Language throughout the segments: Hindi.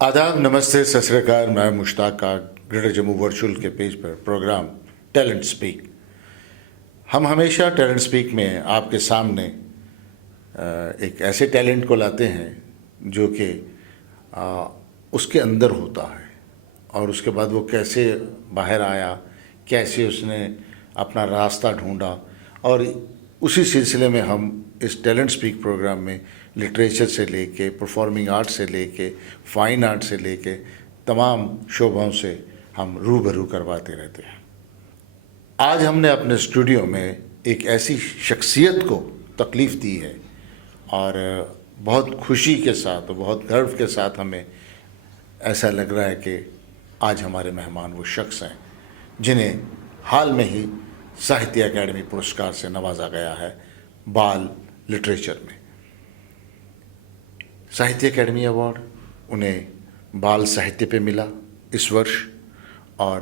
आदाब, नमस्ते, सत श्री अकाल। मैं मुश्ताक का ग्रेटर जम्मू वर्चुअल के पेज पर प्रोग्राम टैलेंट स्पीक। हम हमेशा टैलेंट स्पीक में आपके सामने एक ऐसे टैलेंट को लाते हैं जो कि उसके अंदर होता है और उसके बाद वो कैसे बाहर आया, कैसे उसने अपना रास्ता ढूंढा। और उसी सिलसिले में हम इस टैलेंट स्पीक प्रोग्राम में लिटरेचर से लेके, परफॉर्मिंग आर्ट से लेके, फाइन आर्ट से लेके तमाम शोबों से हम रूबरू करवाते रहते हैं। आज हमने अपने स्टूडियो में एक ऐसी शख्सियत को तकलीफ़ दी है और बहुत खुशी के साथ और बहुत गर्व के साथ हमें ऐसा लग रहा है कि आज हमारे मेहमान वो शख्स हैं जिन्हें हाल में ही साहित्य अकादमी पुरस्कार से नवाजा गया है बाल लिटरेचर में। साहित्य अकादमी अवार्ड उन्हें बाल साहित्य पे मिला इस वर्ष, और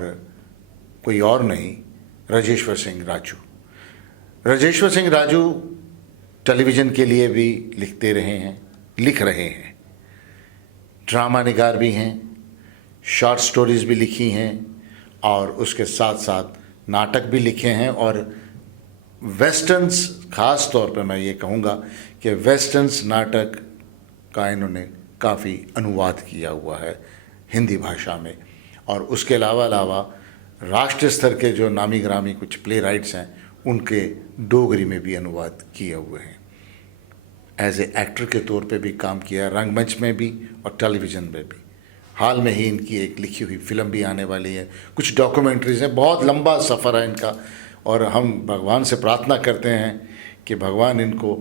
कोई और नहीं, राजेश्वर सिंह राजू। राजेश्वर सिंह राजू टेलीविज़न के लिए भी लिख रहे हैं, ड्रामा निगार भी हैं, शॉर्ट स्टोरीज़ भी लिखी हैं और उसके साथ साथ नाटक भी लिखे हैं। और वेस्टर्न्स, ख़ास तौर पे मैं ये कहूँगा कि वेस्टर्न्स नाटक का इन्होंने काफ़ी अनुवाद किया हुआ है हिंदी भाषा में। और उसके अलावा राष्ट्रीय स्तर के जो नामी ग्रामी कुछ प्ले राइट्स हैं उनके डोगरी में भी अनुवाद किए हुए हैं। एज ए एक्टर के तौर पे भी काम किया, रंगमंच में भी और टेलीविज़न में भी। हाल में ही इनकी एक लिखी हुई फिल्म भी आने वाली है, कुछ डॉक्यूमेंट्रीज़ हैं। बहुत लंबा सफ़र है इनका और हम भगवान से प्रार्थना करते हैं कि भगवान इनको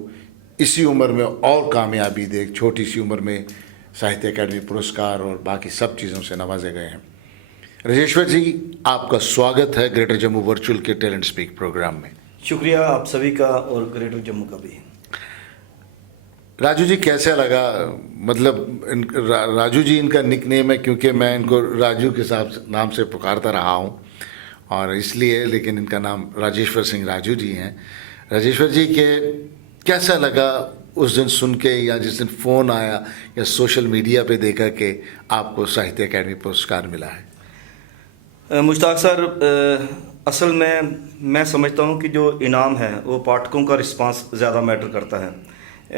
इसी उम्र में और कामयाबी दे। छोटी सी उम्र में साहित्य अकादमी पुरस्कार और बाकी सब चीज़ों से नवाजे गए हैं। राजेश्वर जी, आपका स्वागत है ग्रेटर जम्मू वर्चुअल के टैलेंट स्पीक प्रोग्राम में। शुक्रिया आप सभी का और ग्रेटर जम्मू का भी। राजू जी, कैसा लगा? मतलब राजू जी इनका निकनेम है क्योंकि मैं इनको राजू के नाम से पुकारता रहा हूँ और इसलिए, लेकिन इनका नाम राजेश्वर सिंह राजू जी हैं। राजेश्वर जी के कैसा लगा उस दिन सुन के, या जिस दिन फ़ोन आया या सोशल मीडिया पे देखा कि आपको साहित्य अकादमी पुरस्कार मिला है? मुश्ताक सर, असल में मैं समझता हूँ कि जो इनाम है वो पाठकों का रिस्पांस ज़्यादा मैटर करता है।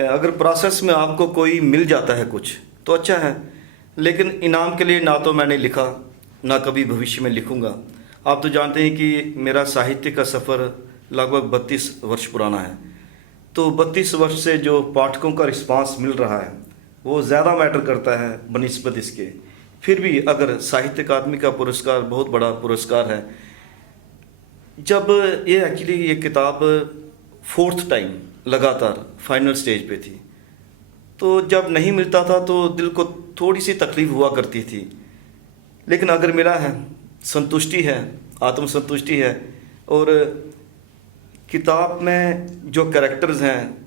अगर प्रोसेस में आपको कोई मिल जाता है कुछ तो अच्छा है, लेकिन इनाम के लिए ना तो मैंने लिखा ना कभी भविष्य में लिखूँगा। आप तो जानते हैं कि मेरा साहित्य का सफ़र लगभग 32 वर्ष पुराना है, तो 32 वर्ष से जो पाठकों का रिस्पांस मिल रहा है वो ज़्यादा मैटर करता है बनिस्बत इसके। फिर भी अगर साहित्य अकादमी का पुरस्कार बहुत बड़ा पुरस्कार है। जब ये किताब 4th टाइम लगातार फाइनल स्टेज पे थी, तो जब नहीं मिलता था तो दिल को थोड़ी सी तकलीफ़ हुआ करती थी, लेकिन अगर मिला है, संतुष्टि है, आत्मसंतुष्टि है। और किताब में जो कैरेक्टर्स हैं,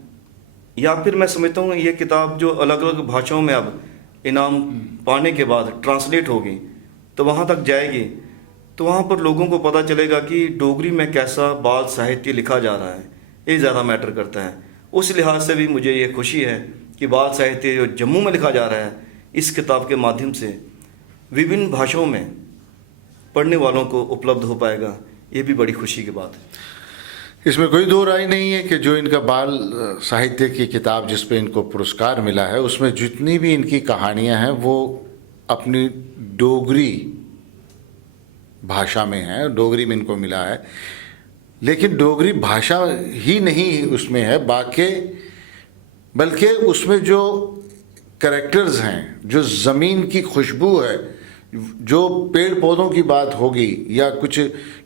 या फिर मैं समझता हूँ ये किताब जो अलग अलग भाषाओं में अब इनाम पाने के बाद ट्रांसलेट होगी तो वहाँ तक जाएगी, तो वहाँ पर लोगों को पता चलेगा कि डोगरी में कैसा बाल साहित्य लिखा जा रहा है। ये ज़्यादा मैटर करता है। उस लिहाज से भी मुझे ये खुशी है कि बाल साहित्य जो जम्मू में लिखा जा रहा है इस किताब के माध्यम से विभिन्न भाषाओं में पढ़ने वालों को उपलब्ध हो पाएगा। ये भी बड़ी खुशी की बात है। इसमें कोई दो राय नहीं है कि जो इनका बाल साहित्य की किताब जिस पे इनको पुरस्कार मिला है उसमें जितनी भी इनकी कहानियां हैं वो अपनी डोगरी भाषा में हैं, डोगरी में इनको मिला है। लेकिन डोगरी भाषा ही नहीं उसमें है बल्कि उसमें जो कैरेक्टर्स हैं, जो ज़मीन की खुशबू है, जो पेड़ पौधों की बात होगी या कुछ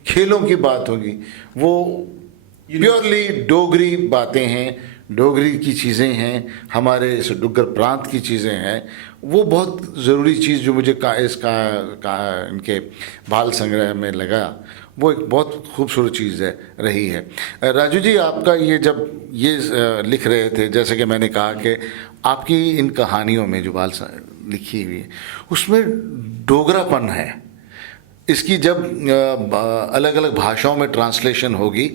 खेलों की बात होगी, वो प्योरली डोगरी बातें हैं, डोगरी की चीज़ें हैं, हमारे इस डुग्गर प्रांत की चीज़ें हैं। वो बहुत ज़रूरी चीज़ जो मुझे इनके बाल संग्रह में लगा, वो एक बहुत खूबसूरत चीज़ रही है। राजू जी, आपका ये जब ये लिख रहे थे, जैसे कि मैंने कहा कि आपकी इन कहानियों में जो बाल लिखी हुई है उसमें डोगरापन है। इसकी जब अलग अलग भाषाओं में ट्रांसलेशन होगी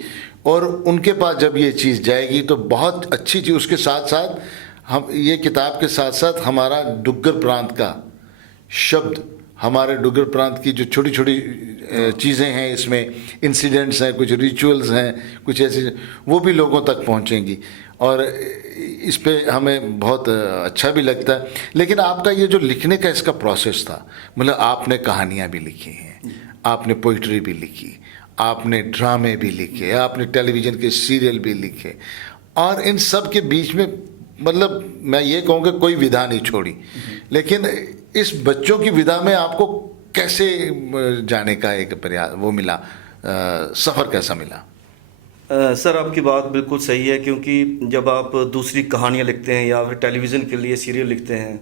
और उनके पास जब ये चीज़ जाएगी तो बहुत अच्छी चीज़, उसके साथ साथ हम ये किताब के साथ साथ हमारा डुग्गर प्रांत का शब्द, हमारे डुग्गर प्रांत की जो छोटी छोटी चीज़ें हैं, इसमें इंसिडेंट्स हैं, कुछ रिचुअल्स हैं, कुछ ऐसे, वो भी लोगों तक पहुंचेंगी और इस पे हमें बहुत अच्छा भी लगता है। लेकिन आपका ये जो लिखने का इसका प्रोसेस था, मतलब आपने कहानियाँ भी लिखी हैं, आपने पोइट्री भी लिखी, आपने ड्रामे भी लिखे, आपने टेलीविज़न के सीरियल भी लिखे, और इन सब के बीच में मतलब मैं ये कहूँगा कोई विधा नहीं छोड़ी। लेकिन इस बच्चों की विधा में आपको कैसे जाने का एक प्रयास वो मिला, सफ़र कैसा मिला? सर आपकी बात बिल्कुल सही है, क्योंकि जब आप दूसरी कहानियाँ लिखते हैं या फिर टेलीविज़न के लिए सीरियल लिखते हैं,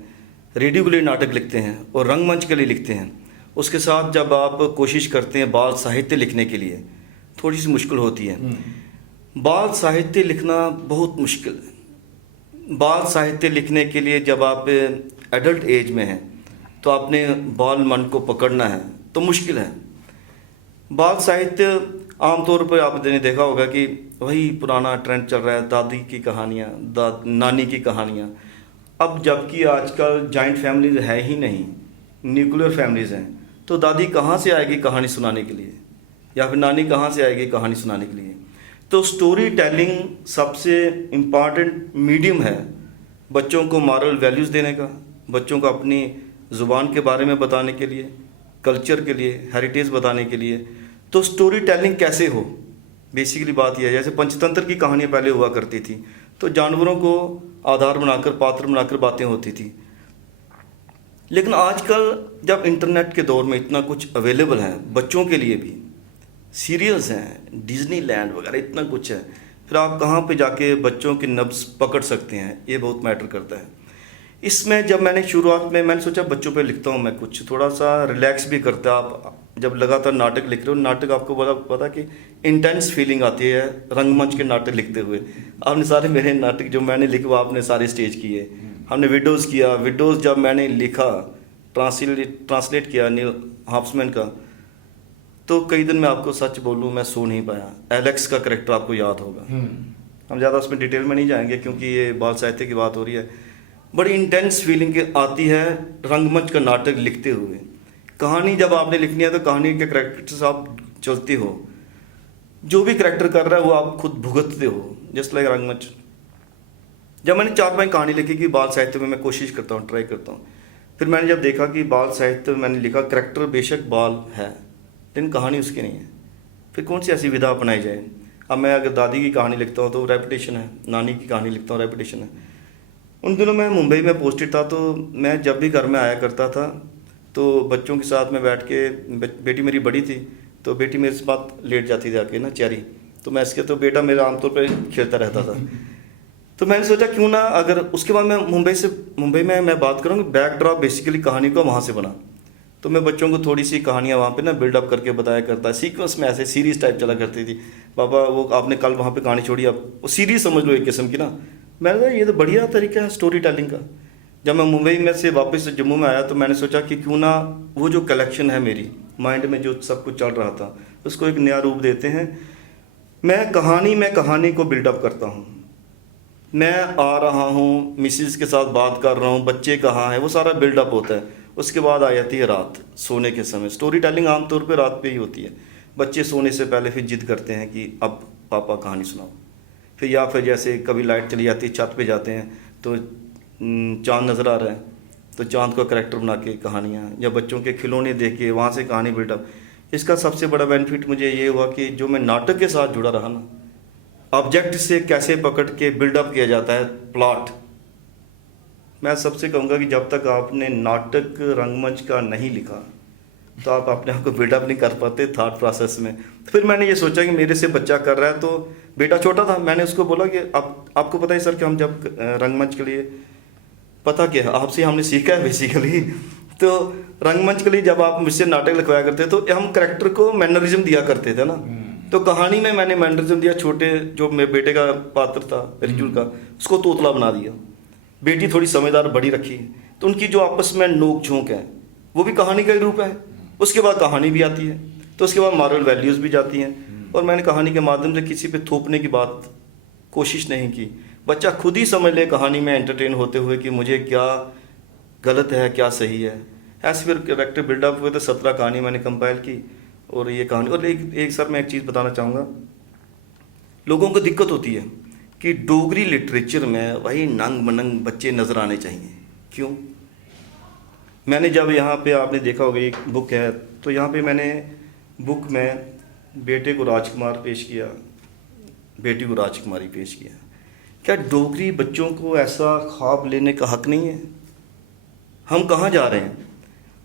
रेडियो के लिए नाटक लिखते हैं और रंगमंच के लिए लिखते हैं, उसके साथ जब आप कोशिश करते हैं बाल साहित्य लिखने के लिए, थोड़ी सी मुश्किल होती है। बाल साहित्य लिखना बहुत मुश्किल है। बाल साहित्य लिखने के लिए जब आप एडल्ट एज में हैं तो आपने बाल मन को पकड़ना है, तो मुश्किल है। बाल साहित्य आमतौर पर आपने देखा होगा कि वही पुराना ट्रेंड चल रहा है, दादी की कहानियाँ, नानी की कहानियाँ। अब जबकि आजकल जॉइंट फैमिलीज है ही नहीं, न्यूक्लियर फैमिलीज हैं, तो दादी कहाँ से आएगी कहानी सुनाने के लिए, या फिर नानी कहाँ से आएगी कहानी सुनाने के लिए। तो स्टोरी टेलिंग सबसे इम्पॉर्टेंट मीडियम है बच्चों को मॉरल वैल्यूज़ देने का, बच्चों को अपनी ज़ुबान के बारे में बताने के लिए, कल्चर के लिए, हेरिटेज बताने के लिए। तो स्टोरी टेलिंग कैसे हो, बेसिकली बात यह है। जैसे पंचतंत्र की कहानियाँ पहले हुआ करती थी, तो जानवरों को आधार बनाकर, पात्र बनाकर बातें होती थी। लेकिन आजकल जब इंटरनेट के दौर में इतना कुछ अवेलेबल है बच्चों के लिए भी, सीरियल्स हैं, डिज्नी लैंड वगैरह, इतना कुछ है, फिर आप कहाँ पे जाके बच्चों की नब्ज़ पकड़ सकते हैं, ये बहुत मैटर करता है। इसमें जब मैंने शुरुआत में मैंने सोचा बच्चों पे लिखता हूँ मैं कुछ, थोड़ा सा रिलैक्स भी करता है। आप जब लगातार नाटक लिख रहे हो, नाटक आपको बड़ा पता कि इंटेंस फीलिंग आती है रंगमंच के नाटक लिखते हुए। आपने सारे मेरे नाटक जो मैंने लिखे वो आपने सारे स्टेज किए, हमने विडोज़ किया। विडोज़ जब मैंने लिखा, ट्रांसलेट किया नील हाफ्समैन का, तो कई दिन मैं आपको सच बोलूँ मैं सो नहीं पाया। एलेक्स का करैक्टर आपको याद होगा, हम ज़्यादा उसमें डिटेल में नहीं जाएंगे क्योंकि ये बाल साहित्य की बात हो रही है। बड़ी इंटेंस फीलिंग आती है रंगमंच का नाटक लिखते हुए। कहानी जब आपने लिखनी है तो कहानी के करैक्टर से आप चलते हो, जो भी करैक्टर कर रहा है वो आप खुद भुगतते हो, जस्ट लाइक रंगमंच। जब मैंने 4-5 कहानी लिखी कि बाल साहित्य में मैं कोशिश करता हूँ, ट्राई करता हूँ, फिर मैंने जब देखा कि बाल साहित्य में मैंने लिखा करैक्टर बेशक बाल है लेकिन कहानी उसकी नहीं है, फिर कौन सी ऐसी विधा अपनाई जाए। अब मैं अगर दादी की कहानी लिखता हूँ तो रेपिटेशन है, नानी की कहानी लिखता हूँ रेपिटेशन है। उन दिनों मैं मुंबई में पोस्टेड था, तो मैं जब भी घर में आया करता था तो बच्चों के साथ में बैठ के, बेटी मेरी बड़ी थी तो बेटी मेरे साथ लेट जाती थी आके ना चेरी, तो मैं इसके, तो बेटा मेरा आमतौर पर खेलता रहता था। तो मैंने सोचा क्यों ना, अगर उसके बाद मैं मुंबई में मैं बात करूँ, बैकड्रॉप बेसिकली कहानी को वहाँ से बना, तो मैं बच्चों को थोड़ी सी कहानियाँ वहाँ पे ना बिल्डअप करके बताया करता है। सीक्वेंस में ऐसे सीरीज़ टाइप चला करती थी। पापा वो आपने कल वहाँ पे कहानी छोड़ी, अब वो सीरीज़ समझ लो एक किस्म की ना। मैंने कहा ये तो बढ़िया तरीका है स्टोरी टेलिंग का। जब मैं मुंबई में से वापस जम्मू में आया तो मैंने सोचा कि क्यों ना वो जो कलेक्शन है मेरी माइंड में जो सब कुछ चल रहा था उसको एक नया रूप देते हैं। मैं कहानी को बिल्डअप करता हूँ। मैं आ रहा हूँ, मिसिस के साथ बात कर रहा हूँ, बच्चे कहाँ हैं, वो सारा बिल्डअप होता है। उसके बाद आ जाती है रात, सोने के समय। स्टोरी टेलिंग आमतौर पे रात पे ही होती है। बच्चे सोने से पहले फिर जिद करते हैं कि अब पापा कहानी सुनाओ। फिर या फिर जैसे कभी लाइट चली जाती है, छत पे जाते हैं तो चांद नज़र आ रहा है तो चांद को करैक्टर बना के कहानियाँ, या बच्चों के खिलौने देख के वहाँ से कहानी बिल्डअप। इसका सबसे बड़ा बेनिफिट मुझे ये हुआ कि जो मैं नाटक के साथ जुड़ा रहा ना, ऑब्जेक्ट से कैसे पकड़ के बिल्डअप किया जाता है प्लॉट। मैं सबसे कहूँगा कि जब तक आपने नाटक रंगमंच का नहीं लिखा तो आप अपने आप को बिल्डअप नहीं कर पाते थॉट प्रोसेस में। फिर मैंने ये सोचा कि मेरे से बच्चा कर रहा है, तो बेटा छोटा था, मैंने उसको बोला कि आपको पता है सर कि हम जब रंगमंच के लिए, पता क्या आपसे हमने सीखा है बेसिकली, तो रंगमंच के लिए जब आप मुझसे नाटक लिखवाया करते तो हम करैक्टर को मैनरिज्म दिया करते थे ना। तो कहानी में मैंने मैनरिज्म दिया। छोटे जो मेरे बेटे का पात्र था रिचुअल का, उसको तोतला बना दिया। बेटी थोड़ी समझदार बड़ी रखी, तो उनकी जो आपस में नोक झोंक है वो भी कहानी का ही रूप है। उसके बाद कहानी भी आती है, तो उसके बाद मॉरल वैल्यूज़ भी जाती हैं। और मैंने कहानी के माध्यम से किसी पे थोपने की बात कोशिश नहीं की। बच्चा खुद ही समझ ले कहानी में एंटरटेन होते हुए कि मुझे क्या गलत है क्या सही है। ऐसे फिर कैरेक्टर बिल्डअप हुए तो 17 कहानी मैंने कंपाइल की। और ये कहानी, और एक सर मैं एक चीज़ बताना चाहूँगा, लोगों को दिक्कत होती है कि डोगरी लिटरेचर में वही नंग मनंग बच्चे नज़र आने चाहिए। क्यों? मैंने जब यहाँ पे आपने देखा होगा एक बुक है, तो यहाँ पे मैंने बुक में बेटे को राजकुमार पेश किया, बेटी को राजकुमारी पेश किया। क्या डोगरी बच्चों को ऐसा ख्वाब लेने का हक नहीं है? हम कहाँ जा रहे हैं?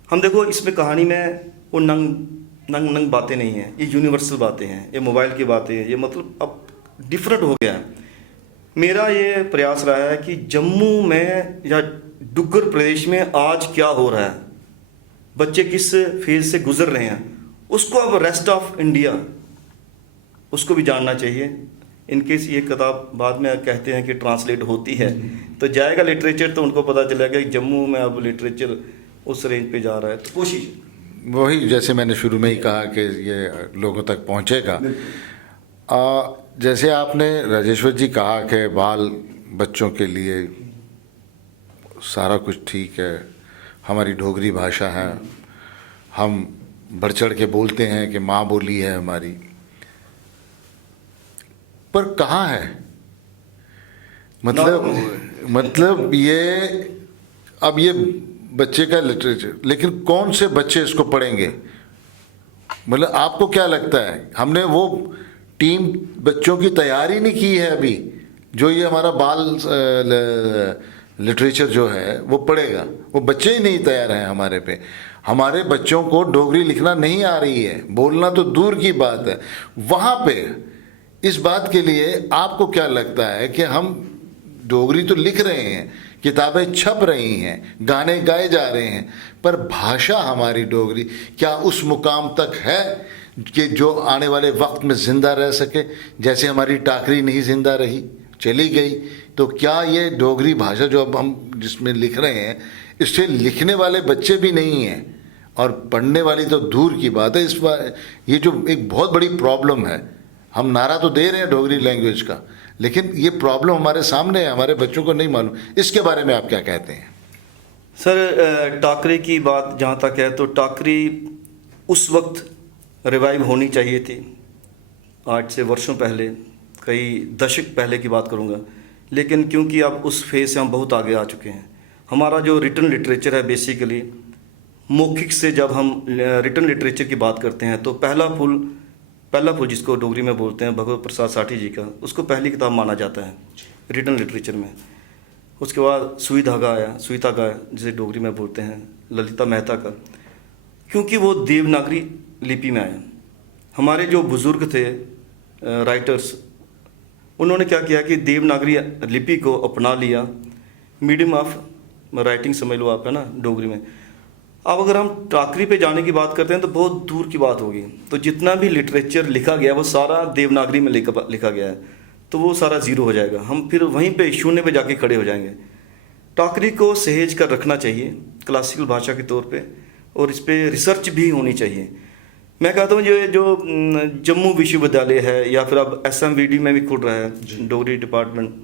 हम देखो इसमें कहानी में वो नंग बातें नहीं हैं, ये यूनिवर्सल बातें हैं, ये मोबाइल की बातें हैं, ये मतलब अब डिफरेंट हो गया है। मेरा ये प्रयास रहा है कि जम्मू में या डुग्गर प्रदेश में आज क्या हो रहा है, बच्चे किस फेज से गुजर रहे हैं, उसको अब रेस्ट ऑफ इंडिया उसको भी जानना चाहिए। इनकेस ये किताब बाद में कहते हैं कि ट्रांसलेट होती है तो जाएगा लिटरेचर, तो उनको पता चलेगा कि जम्मू में अब लिटरेचर उस रेंज पे जा रहा है। तो कोशिश वही, जैसे मैंने शुरू में ही कहा कि ये लोगों तक पहुंचेगा। जैसे आपने राजेश्वर जी कहा कि बाल बच्चों के लिए सारा कुछ ठीक है, हमारी डोगरी भाषा है, हम बढ़ चढ़ के बोलते हैं कि माँ बोली है हमारी, पर कहाँ है? मतलब ये अब ये बच्चे का लिटरेचर, लेकिन कौन से बच्चे इसको पढ़ेंगे? मतलब आपको क्या लगता है, हमने वो टीम बच्चों की तैयारी नहीं की है अभी, जो ये हमारा बाल लिटरेचर जो है वो पढ़ेगा? वो बच्चे ही नहीं तैयार हैं हमारे पे। हमारे बच्चों को डोगरी लिखना नहीं आ रही है, बोलना तो दूर की बात है। वहाँ पे इस बात के लिए आपको क्या लगता है कि हम डोगरी तो लिख रहे हैं, किताबें छप रही हैं, गाने गाए जा रहे हैं, पर भाषा हमारी डोगरी क्या उस मुकाम तक है कि जो आने वाले वक्त में ज़िंदा रह सके? जैसे हमारी टाकरी नहीं ज़िंदा रही, चली गई, तो क्या ये डोगरी भाषा जो अब हम जिसमें लिख रहे हैं, इससे लिखने वाले बच्चे भी नहीं हैं और पढ़ने वाली तो दूर की बात है। इस बार ये जो एक बहुत बड़ी प्रॉब्लम है, हम नारा तो दे रहे हैं डोगरी लैंग्वेज का, लेकिन ये प्रॉब्लम हमारे सामने है, हमारे बच्चों को नहीं मालूम। इसके बारे में आप क्या कहते हैं? सर, टाकरी की बात जहाँ तक है तो टाकरी उस वक्त रिवाइव होनी चाहिए थी, आज से वर्षों पहले, कई दशक पहले की बात करूँगा। लेकिन क्योंकि अब उस फेज से हम बहुत आगे आ चुके हैं, हमारा जो रिटन लिटरेचर है बेसिकली मौखिक से, जब हम रिटन लिटरेचर की बात करते हैं तो पहला फूल जिसको डोगरी में बोलते हैं भगवत प्रसाद साठी जी का, उसको पहली किताब माना जाता है रिटन लिटरेचर में। उसके बाद सुई धागा आया, सुई धागा जिसे डोगरी में बोलते हैं ललिता मेहता का, क्योंकि वो देवनागरी लिपि में आया। हमारे जो बुज़ुर्ग थे राइटर्स, उन्होंने क्या किया कि देवनागरी लिपि को अपना लिया, मीडियम ऑफ राइटिंग समझ लो आप, है ना, डोगरी में। अब अगर हम टाकरी पे जाने की बात करते हैं तो बहुत दूर की बात होगी। तो जितना भी लिटरेचर लिखा गया वो सारा देवनागरी में लिखा गया है, तो वो सारा ज़ीरो हो जाएगा, हम फिर वहीं पे शून्य पे जाके खड़े हो जाएंगे। टाकरी को सहेज कर रखना चाहिए क्लासिकल भाषा के तौर पे, और इस पर रिसर्च भी होनी चाहिए। मैं कहता हूँ जो जम्मू विश्वविद्यालय है या फिर अब SMVD में भी खुल रहा है डोगरी डिपार्टमेंट,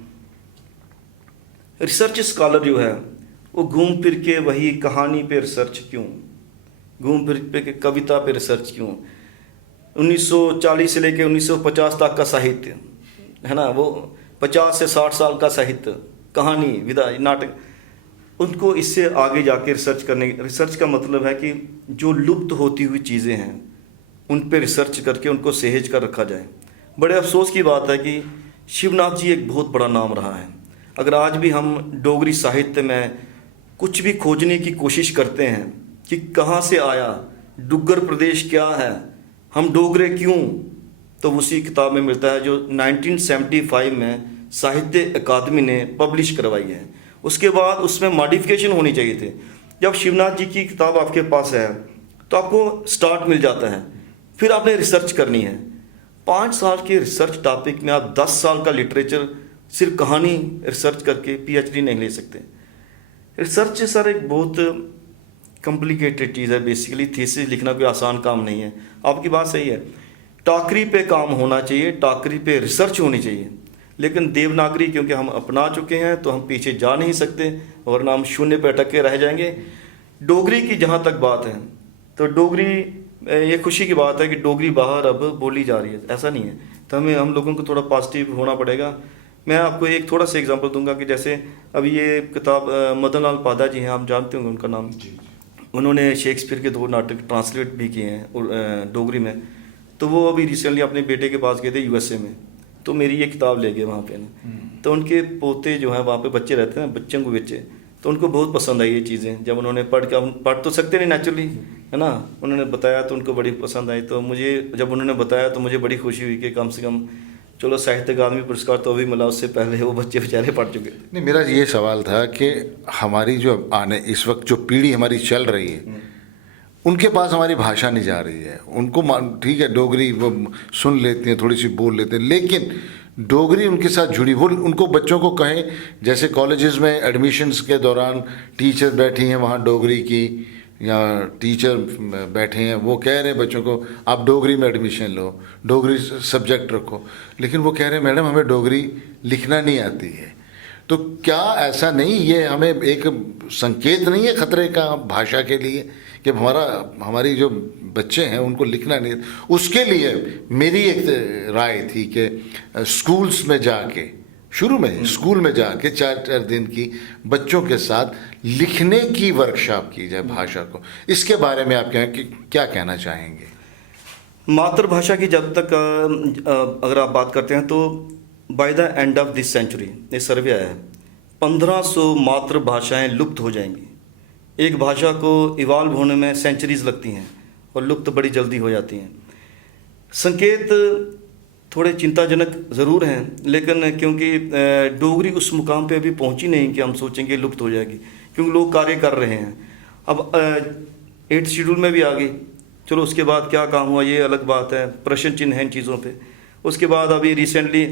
रिसर्च स्कॉलर जो है वो घूम फिर के वही कहानी पे रिसर्च क्यों, घूम फिर के कविता पे रिसर्च क्यों? 1940 से लेके 1950 तक का साहित्य है ना, वो 50 से 60 साल का साहित्य, कहानी, विधा, नाटक, उनको इससे आगे जाके रिसर्च का मतलब है कि जो लुप्त होती हुई चीज़ें हैं उन पे रिसर्च करके उनको सहेज कर रखा जाए। बड़े अफसोस की बात है कि शिवनाथ जी एक बहुत बड़ा नाम रहा है। अगर आज भी हम डोगरी साहित्य में कुछ भी खोजने की कोशिश करते हैं कि कहाँ से आया, डुग्गर प्रदेश क्या है, हम डोगरे क्यों, तो उसी किताब में मिलता है जो 1975 में साहित्य अकादमी ने पब्लिश करवाई है। उसके बाद उसमें मॉडिफिकेशन होनी चाहिए थे। जब शिवनाथ जी की किताब आपके पास है तो आपको स्टार्ट मिल जाता है, फिर आपने रिसर्च करनी है। 5 साल के रिसर्च टॉपिक में आप 10 साल का लिटरेचर सिर्फ कहानी रिसर्च करके PhD नहीं ले सकते। रिसर्च सर एक बहुत कॉम्प्लिकेटेड चीज़ है, बेसिकली थीसिस लिखना कोई आसान काम नहीं है। आपकी बात सही है, टाकरी पे काम होना चाहिए, टाकरी पे रिसर्च होनी चाहिए, लेकिन देवनागरी क्योंकि हम अपना चुके हैं तो हम पीछे जा नहीं सकते, वरना हम शून्य पे अटक के रह जाएंगे। डोगरी की जहाँ तक बात है तो डोगरी ये खुशी की बात है कि डोगरी बाहर अब बोली जा रही है, ऐसा नहीं है। तो हमें हम लोगों को थोड़ा पॉजिटिव होना पड़ेगा। मैं आपको एक थोड़ा सा एग्जांपल दूंगा कि जैसे अभी ये किताब मदन लाल पादा जी हैं, आप जानते होंगे उनका नाम। उन्होंने शेक्सपियर के 2 नाटक ट्रांसलेट भी किए हैं डोगरी में। तो वो अभी रिसेंटली अपने बेटे के पास गए थे यूएसए में, तो मेरी ये किताब ले गए वहाँ पे ना। तो उनके पोते जो हैं वहाँ पे बच्चे रहते हैं, बच्चों को बच्चे, तो उनको बहुत पसंद आई ये चीज़ें। जब उन्होंने पढ़ तो सकते नहीं नेचुरली, है ना, उन्होंने बताया तो उनको बड़ी पसंद आई। तो मुझे जब उन्होंने बताया तो मुझे बड़ी खुशी हुई कि कम से कम चलो साहित्य अकादमी पुरस्कार तो अभी मिला, उससे पहले वो बच्चे बेचारे पढ़ चुके। नहीं, मेरा ये सवाल था कि हमारी जो इस वक्त जो पीढ़ी हमारी चल रही है उनके पास हमारी भाषा नहीं जा रही है। उनको ठीक है डोगरी वो सुन लेते हैं, थोड़ी सी बोल लेते हैं, लेकिन डोगरी उनके साथ जुड़ी। वो उनको बच्चों को कहें, जैसे कॉलेजेस में एडमिशन्स के दौरान टीचर बैठी हैं वहाँ डोगरी की, या टीचर बैठे हैं वो कह रहे हैं बच्चों को आप डोगरी में एडमिशन लो, डोगरी सब्जेक्ट रखो, लेकिन वो कह रहे हैं मैडम हमें डोगरी लिखना नहीं आती है। तो क्या ऐसा नहीं, ये हमें एक संकेत नहीं है खतरे का भाषा के लिए कि हमारी जो बच्चे हैं उनको लिखना नहीं? उसके लिए मेरी एक राय थी कि स्कूल्स में जाके, शुरू में स्कूल में जाके 4 दिन की बच्चों के साथ लिखने की वर्कशॉप की जाए भाषा को। इसके बारे में आप क्या कहना चाहेंगे? मातृभाषा की जब तक अगर आप बात करते हैं तो by the end of this century, ये सर्वे आया है, 1500 मातृभाषाएं लुप्त हो जाएंगी। एक भाषा को इवॉल्व होने में सेंचुरीज लगती हैं और लुप्त बड़ी जल्दी हो जाती हैं। संकेत थोड़े चिंताजनक ज़रूर हैं, लेकिन क्योंकि डोगरी उस मुकाम पे अभी पहुंची नहीं कि हम सोचेंगे लुप्त हो जाएगी, क्योंकि लोग कार्य कर रहे हैं। अब 8th शेड्यूल में भी आ गई, चलो उसके बाद क्या काम हुआ ये अलग बात है, प्रश्न चिन्ह हैं इन चीज़ों पे। उसके बाद अभी रिसेंटली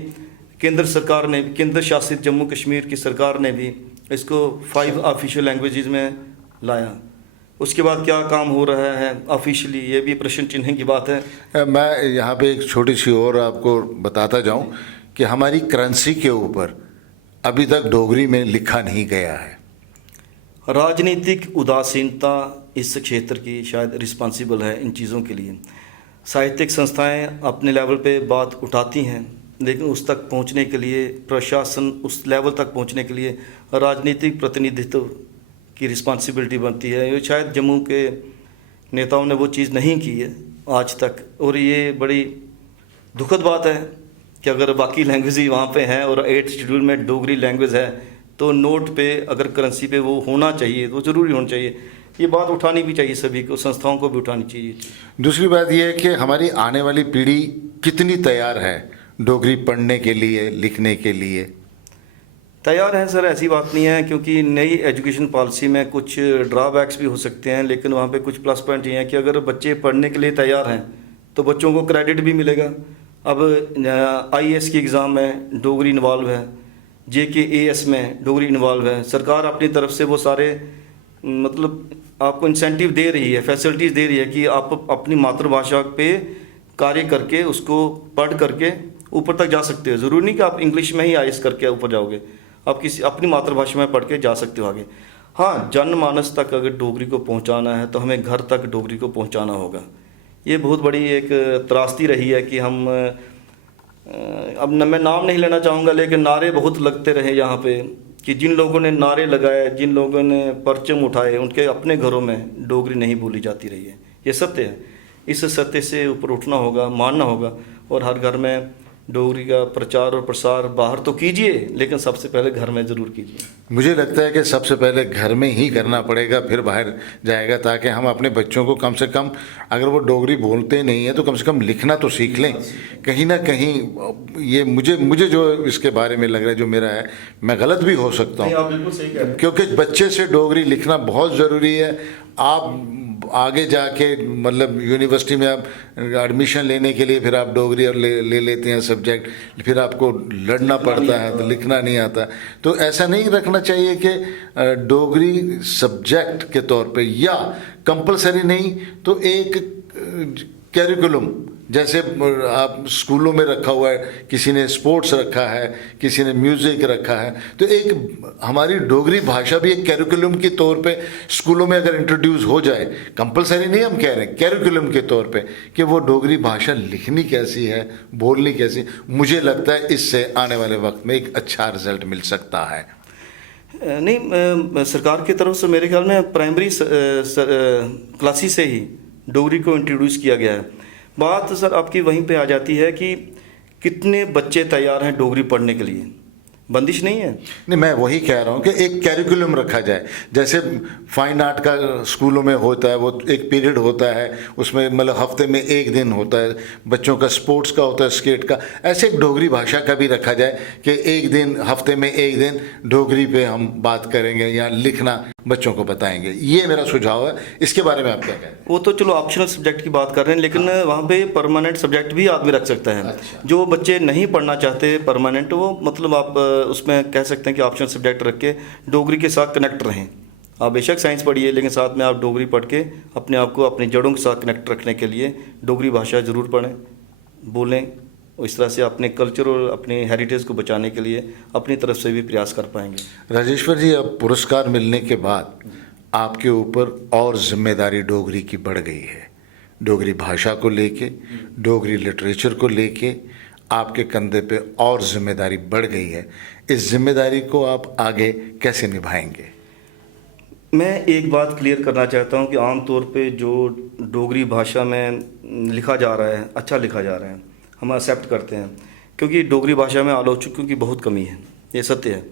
केंद्र सरकार ने, केंद्र शासित जम्मू कश्मीर की सरकार ने भी इसको 5 ऑफिशियल लैंग्वेजेस में लाया। उसके बाद क्या काम हो रहा है ऑफिशियली, ये भी प्रश्न चिन्ह की बात है। मैं यहाँ पे एक छोटी सी और आपको बताता जाऊँ कि हमारी करेंसी के ऊपर अभी तक डोगरी में लिखा नहीं गया है। राजनीतिक उदासीनता इस क्षेत्र की शायद रिस्पॉन्सिबल है इन चीज़ों के लिए। साहित्यिक संस्थाएं अपने लेवल पे बात उठाती हैं, लेकिन उस तक पहुंचने के लिए प्रशासन, उस लेवल तक पहुंचने के लिए राजनीतिक प्रतिनिधित्व की रिस्पॉन्सिबिलिटी बनती है। ये शायद जम्मू के नेताओं ने वो चीज़ नहीं की है आज तक, और ये बड़ी दुखद बात है कि अगर बाकी लैंग्वेज ही वहाँ पे हैं और 8th शेड्यूल में डोगरी लैंग्वेज है, तो नोट पे अगर करेंसी पे वो होना चाहिए तो ज़रूरी होना चाहिए। ये बात उठानी भी चाहिए, सभी को, संस्थाओं को भी उठानी चाहिए। दूसरी बात यह है कि हमारी आने वाली पीढ़ी कितनी तैयार है डोगरी पढ़ने के लिए, लिखने के लिए? तैयार है सर, ऐसी बात नहीं है, क्योंकि नई एजुकेशन पॉलिसी में कुछ ड्रॉबैक्स भी हो सकते हैं, लेकिन वहाँ पे कुछ प्लस पॉइंट ये हैं कि अगर बच्चे पढ़ने के लिए तैयार हैं तो बच्चों को क्रेडिट भी मिलेगा। अब IAS की एग्ज़ाम में डोगरी इन्वॉल्व है, JKAS में डोगरी इन्वॉल्व है। सरकार अपनी तरफ से वो सारे मतलब आपको इंसेंटिव दे रही है, फैसिलिटीज़ दे रही है कि आप अपनी मातृभाषा पे कार्य करके, उसको पढ़ करके ऊपर तक जा सकते हो। ज़रूरी नहीं कि आप इंग्लिश में ही IAS करके ऊपर जाओगे, आप किसी अपनी मातृभाषा में पढ़ के जा सकते हो आगे। हाँ, जनमानस तक अगर डोगरी को पहुंचाना है तो हमें घर तक डोगरी को पहुंचाना होगा। ये बहुत बड़ी एक त्रासदी रही है कि हम अब मैं नाम नहीं लेना चाहूँगा, लेकिन नारे बहुत लगते रहे यहाँ पे कि जिन लोगों ने नारे लगाए, जिन लोगों ने परचम उठाए, उनके अपने घरों में डोगरी नहीं बोली जाती रही है। ये सत्य है, इस सत्य से ऊपर उठना होगा, मानना होगा, और हर घर में डोगरी का प्रचार और प्रसार बाहर तो कीजिए, लेकिन सबसे पहले घर में ज़रूर कीजिए। मुझे लगता है कि सबसे पहले घर में ही करना पड़ेगा, फिर बाहर जाएगा, ताकि हम अपने बच्चों को कम से कम, अगर वो डोगरी बोलते नहीं हैं तो कम से कम लिखना तो सीख लें कहीं ना कहीं। ये मुझे जो इसके बारे में लग रहा है, जो मेरा है, मैं गलत भी हो सकता हूँ, आप बिल्कुल सही कह रहे हैं, क्योंकि बच्चे से डोगरी लिखना बहुत ज़रूरी है। आप आगे जाके मतलब यूनिवर्सिटी में आप एडमिशन लेने के लिए फिर आप डोगरी और ले लेते हैं सब्जेक्ट, फिर आपको लड़ना पड़ता है तो लिखना नहीं आता। तो ऐसा नहीं रखना चाहिए कि डोगरी सब्जेक्ट के तौर पे, या कंपलसरी नहीं तो एक कैरिकुलम जैसे आप स्कूलों में रखा हुआ है, किसी ने स्पोर्ट्स रखा है, किसी ने म्यूज़िक रखा है, तो एक हमारी डोगरी भाषा भी एक कैरिकुलम के तौर पे स्कूलों में अगर इंट्रोड्यूस हो जाए, कंपलसरी नहीं हम कह रहे हैं, कैरिकुलम के तौर पे कि वो डोगरी भाषा लिखनी कैसी है, बोलनी कैसी, मुझे लगता है इससे आने वाले वक्त में एक अच्छा रिजल्ट मिल सकता है। नहीं, सरकार की तरफ से मेरे ख्याल में प्राइमरी क्लासेस से ही डोगरी को इंट्रोड्यूस किया गया है। बात सर आपकी वहीं पे आ जाती है कि कितने बच्चे तैयार हैं डोगरी पढ़ने के लिए, बंदिश नहीं है। नहीं, मैं वही कह रहा हूँ कि एक कैरिकुलम रखा जाए, जैसे फाइन आर्ट का स्कूलों में होता है, वो एक पीरियड होता है, उसमें मतलब हफ्ते में एक दिन होता है, बच्चों का स्पोर्ट्स का होता है, स्केट का, ऐसे एक डोगरी भाषा का भी रखा जाए कि एक दिन, हफ्ते में एक दिन डोगरी पे हम बात करेंगे या लिखना बच्चों को बताएंगे। ये मेरा सुझाव है, इसके बारे में आप क्या कहते हैं? वो तो चलो ऑप्शनल सब्जेक्ट की बात कर रहे हैं, लेकिन वहाँ पे परमानेंट सब्जेक्ट भी आदमी रख सकता है। अच्छा। जो बच्चे नहीं पढ़ना चाहते परमानेंट, वो मतलब आप उसमें कह सकते हैं कि ऑप्शनल सब्जेक्ट रख के डोगरी के साथ कनेक्ट रहें। आप बेशक साइंस पढ़िए, लेकिन साथ में आप डोगरी पढ़ के अपने आप को अपनी जड़ों के साथ कनेक्ट रखने के लिए डोगरी भाषा ज़रूर पढ़ें, बोलें, और इस तरह से अपने कल्चर और अपने हेरिटेज को बचाने के लिए अपनी तरफ से भी प्रयास कर पाएंगे। राजेश्वर जी, अब पुरस्कार मिलने के बाद आपके ऊपर और जिम्मेदारी डोगरी की बढ़ गई है, डोगरी भाषा को लेके, डोगरी लिटरेचर को लेके आपके कंधे पे और जिम्मेदारी बढ़ गई है। इस जिम्मेदारी को आप आगे कैसे निभाएंगे? मैं एक बात क्लियर करना चाहता हूं कि आम तौर पे जो डोगरी भाषा में लिखा जा रहा है, अच्छा लिखा जा रहा है, हम एक्सेप्ट करते हैं, क्योंकि डोगरी भाषा में आलोचकों की बहुत कमी है, ये सत्य है।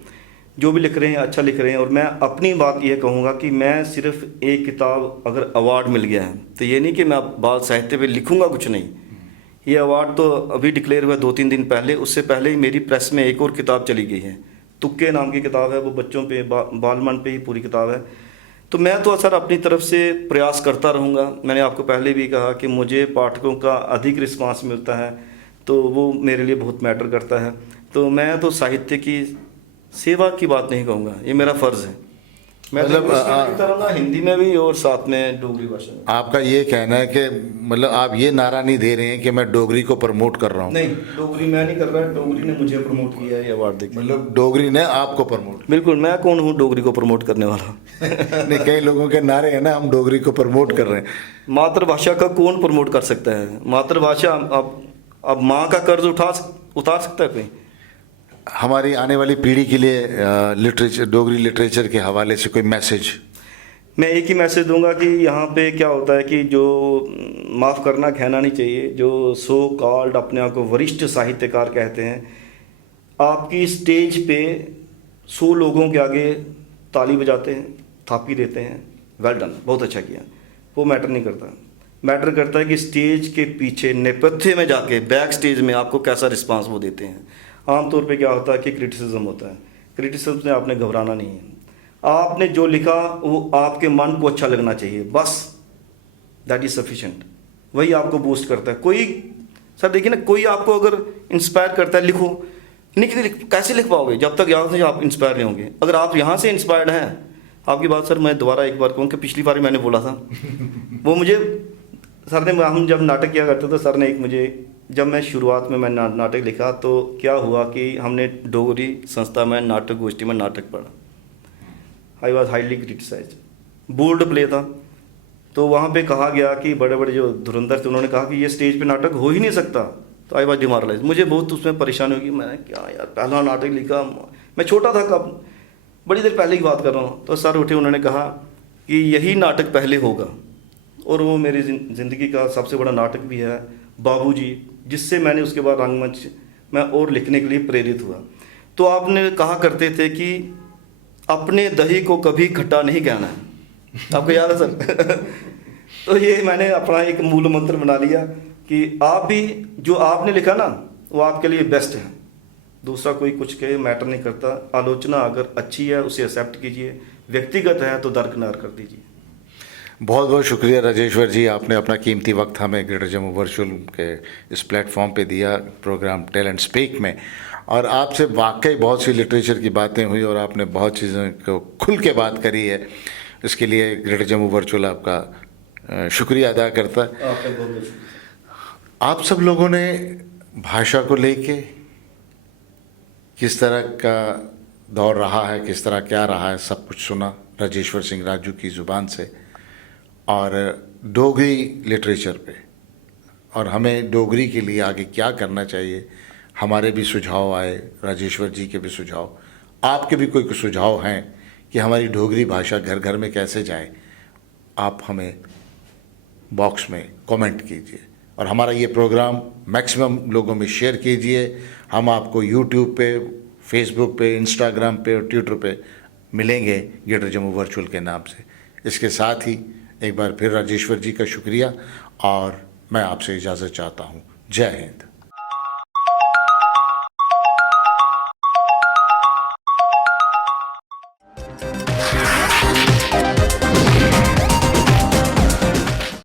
जो भी लिख रहे हैं अच्छा लिख रहे हैं। और मैं अपनी बात ये कहूँगा कि मैं सिर्फ एक किताब अगर अवार्ड मिल गया है तो ये नहीं कि मैं बाल साहित्य पे लिखूँगा कुछ नहीं। ये अवार्ड तो अभी डिक्लेयर हुआ 2-3 दिन पहले, उससे पहले ही मेरी प्रेस में एक और किताब चली गई है, तुक्के नाम की किताब है, वो बच्चों पे बालमन पे ही पूरी किताब है। तो मैं तो सर अपनी तरफ से प्रयास करता रहूँगा। मैंने आपको पहले भी कहा कि मुझे पाठकों का अधिक रिस्पांस मिलता है तो वो मेरे लिए बहुत मैटर करता है। तो मैं तो साहित्य की सेवा की बात नहीं कहूँगा, ये मेरा फ़र्ज़ है। मैं मतलब लिखता रहूँगा हिंदी में भी और साथ में डोगरी भाषा में। आपका ये कहना है कि मतलब आप ये नारा नहीं दे रहे हैं कि मैं डोगरी को प्रमोट कर रहा हूँ? नहीं, डोगरी मैं नहीं कर रहा, डोगरी ने मुझे प्रमोट किया है ये अवार्ड देके। मतलब डोगरी ने आपको प्रमोट? बिल्कुल, मैं कौन हूँ डोगरी को प्रमोट करने वाला? नहीं, कई लोगों के नारे हैं ना, हम डोगरी को प्रमोट कर रहे हैं। मातृभाषा का कौन प्रमोट कर सकता है? मातृभाषा अब माँ का कर्ज उतार सकता है कोई? हमारी आने वाली पीढ़ी के लिए लिटरेचर, डोगरी लिटरेचर के हवाले से कोई मैसेज? मैं एक ही मैसेज दूंगा कि यहाँ पे क्या होता है कि जो माफ़ करना कहना नहीं चाहिए, जो सो कॉल्ड अपने आप को वरिष्ठ साहित्यकार कहते हैं, आपकी स्टेज पे 100 लोगों के आगे ताली बजाते हैं, थापी देते हैं, वेल डन, बहुत अच्छा किया, वो मैटर नहीं करता। मैटर करता है कि स्टेज के पीछे नेपथ्य में जाके बैक स्टेज में आपको कैसा रिस्पांस वो देते हैं। आमतौर पे क्या होता है कि क्रिटिसिज्म होता है, क्रिटिसिज्म से आपने घबराना नहीं है। आपने जो लिखा वो आपके मन को अच्छा लगना चाहिए, बस दैट इज सफिशिएंट, वही आपको बूस्ट करता है। कोई सर देखिए ना, कोई आपको अगर इंस्पायर करता है, लिखो, कैसे लिख पाओगे जब तक यहाँ से आप इंस्पायर नहीं होंगे? अगर आप यहाँ से इंस्पायर्ड हैं, आपकी बात सर मैं दोबारा एक बार कहूँ कि पिछली बार मैंने बोला था, वो मुझे सर ने, हम जब नाटक किया करते तो सर ने एक मुझे, जब मैं शुरुआत में मैंने नाटक लिखा तो क्या हुआ कि हमने डोगरी संस्था में नाटक गोष्ठी में नाटक पढ़ा, I was highly criticise, bold play था, तो वहाँ पे कहा गया कि बड़े बड़े जो धुरंधर थे उन्होंने कहा कि ये स्टेज पे नाटक हो ही नहीं सकता। तो आई वॉज डिमोरलाइज, मुझे बहुत उसमें परेशानी होगी, मैंने क्या यार पहला नाटक लिखा, मैं छोटा था, कब बड़ी देर पहले की बात कर रहा हूँ। तो सर उठे, उन्होंने कहा कि यही नाटक पहले होगा, और वो मेरी ज़िंदगी का सबसे बड़ा नाटक भी है बाबूजी, जिससे मैंने उसके बाद रंगमंच में और लिखने के लिए प्रेरित हुआ। तो आपने कहा करते थे कि अपने दही को कभी खट्टा नहीं कहना है, आपको याद है सर? तो ये मैंने अपना एक मूल मंत्र बना लिया कि आप भी जो आपने लिखा ना वो आपके लिए बेस्ट है, दूसरा कोई कुछ कहे मैटर नहीं करता। आलोचना अगर अच्छी है उसे एक्सेप्ट कीजिए, व्यक्तिगत है तो दरकिनार कर दीजिए। बहुत बहुत शुक्रिया राजेश्वर जी, आपने अपना कीमती वक्त हमें ग्रेटर जम्मू वर्चुअल के इस प्लेटफॉर्म पे दिया, प्रोग्राम टैलेंट स्पीक में, और आपसे वाकई बहुत सी लिटरेचर की बातें हुई और आपने बहुत चीज़ों को खुल के बात करी है। इसके लिए ग्रेटर जम्मू वर्चुअल आपका शुक्रिया अदा करता है। आप सब लोगों ने भाषा को लेके किस तरह का दौर रहा है, किस तरह क्या रहा है, सब कुछ सुना राजेश्वर सिंह राजू की ज़ुबान से, और डोगरी लिटरेचर पे और हमें डोगरी के लिए आगे क्या करना चाहिए, हमारे भी सुझाव आए, राजेश्वर जी के भी सुझाव, आपके भी कोई सुझाव हैं कि हमारी डोगरी भाषा घर घर में कैसे जाए, आप हमें बॉक्स में कमेंट कीजिए और हमारा ये प्रोग्राम मैक्सिमम लोगों में शेयर कीजिए। हम आपको यूट्यूब पे, फेसबुक पे, इंस्टाग्राम पे और ट्विटर पे मिलेंगे ग्रेटर जम्मू वर्चुअल के नाम से। इसके साथ ही एक बार फिर राजेश्वर जी का शुक्रिया और मैं आपसे इजाज़त चाहता हूँ। जय हिंद।